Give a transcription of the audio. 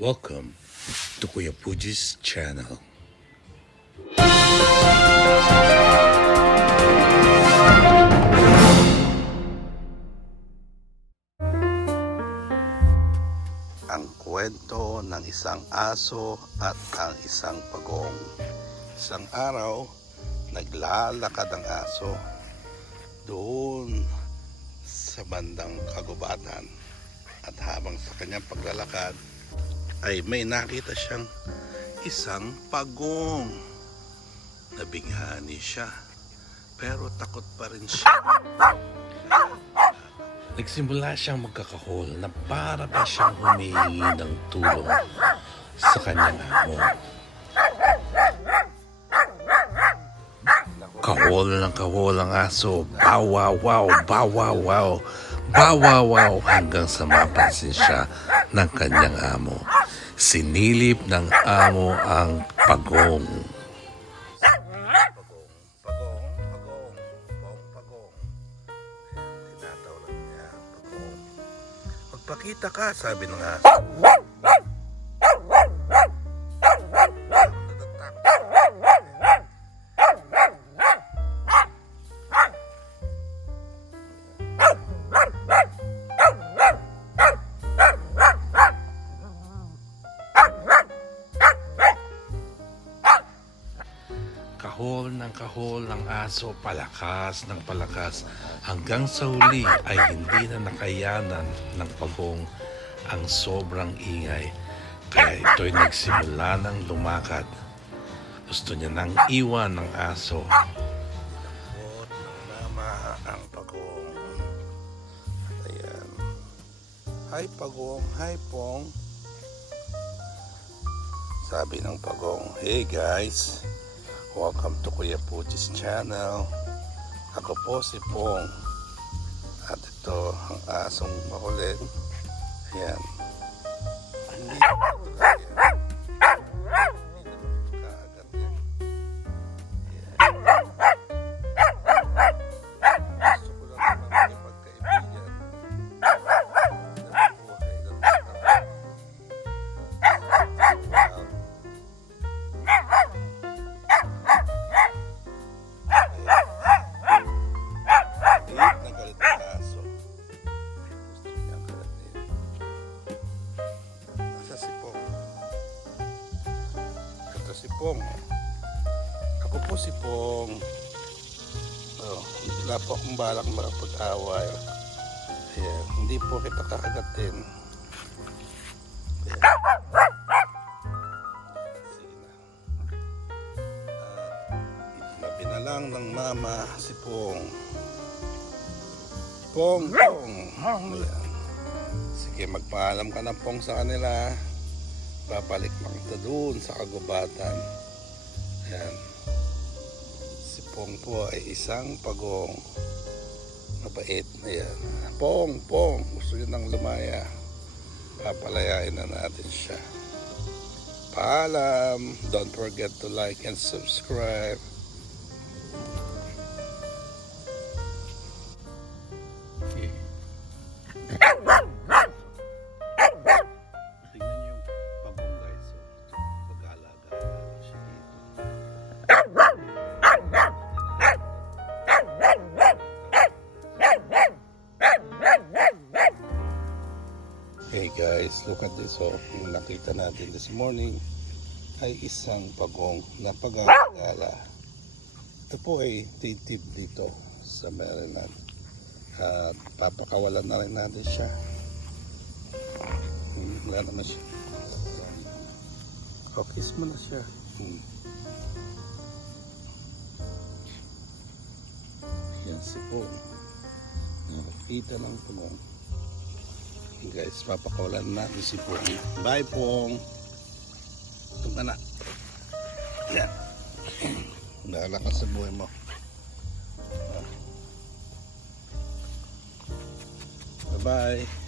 Welcome to Kuya Puji's channel. Ang kwento ng isang aso at ang isang pagong. Isang araw, naglalakad ang aso doon sa bandang kagubatan. At habang sa kanyang paglalakad, ay may nakita siyang isang pagong. Nabighani siya, pero takot pa rin siya. Nagsimula siyang magkakahol na para pa siyang humihingi ng tulong sa kanyang amo. Kahol ng kahol ang aso, bawawaw, bawawaw, bawawaw, hanggang sa mapansin siya ng kanyang amo. Sinilip ng amo ang pagong. Pagong. Tinatawag niya, pagong. Magpakita ka, sabi ng aso. Kahol ng aso, palakas ng palakas, hanggang sa huli ay hindi na nakayanan ng pagong ang sobrang ingay. Kaya ito'y nagsimula ng lumakad. Gusto niya nang iwan ng aso. Takot ng mama ang pagong. Ayan. Hi pagong, hi pong. Sabi ng pagong, hey guys, welcome to Kuya Puji's channel. Ako po si Pong. At ito ang asong makulit. Ayan. Si Pong. Ako po si Pong. Wala po akong balak makapag-away. Ayan, hindi po kita kakagatin. Sige na. Pinalang ng mama si Pong. Pong. Ayan. Sige, magpaalam ka na Pong sa kanila. Babalik lang ito doon sa kagubatan. Ayan. Si Pong po ay isang pagong. Mabait na yan. Pong, gusto nyo nang lumaya. Papalayain na natin siya. Paalam. Don't forget to like and subscribe. Hey guys, look at this. Yung nakita natin this morning ay isang pagong na pag-aagala. Ito po ay native dito sa Maryland. At papakawalan na rin natin siya. Wala naman siya. Kiss mo na siya. Yan si Pong. Nakakita ng pagong. Guys, papakawalan natin si Pong. Bye Pong. Ito ka na. Yan. Bahala ka sa buhay mo. Bye bye.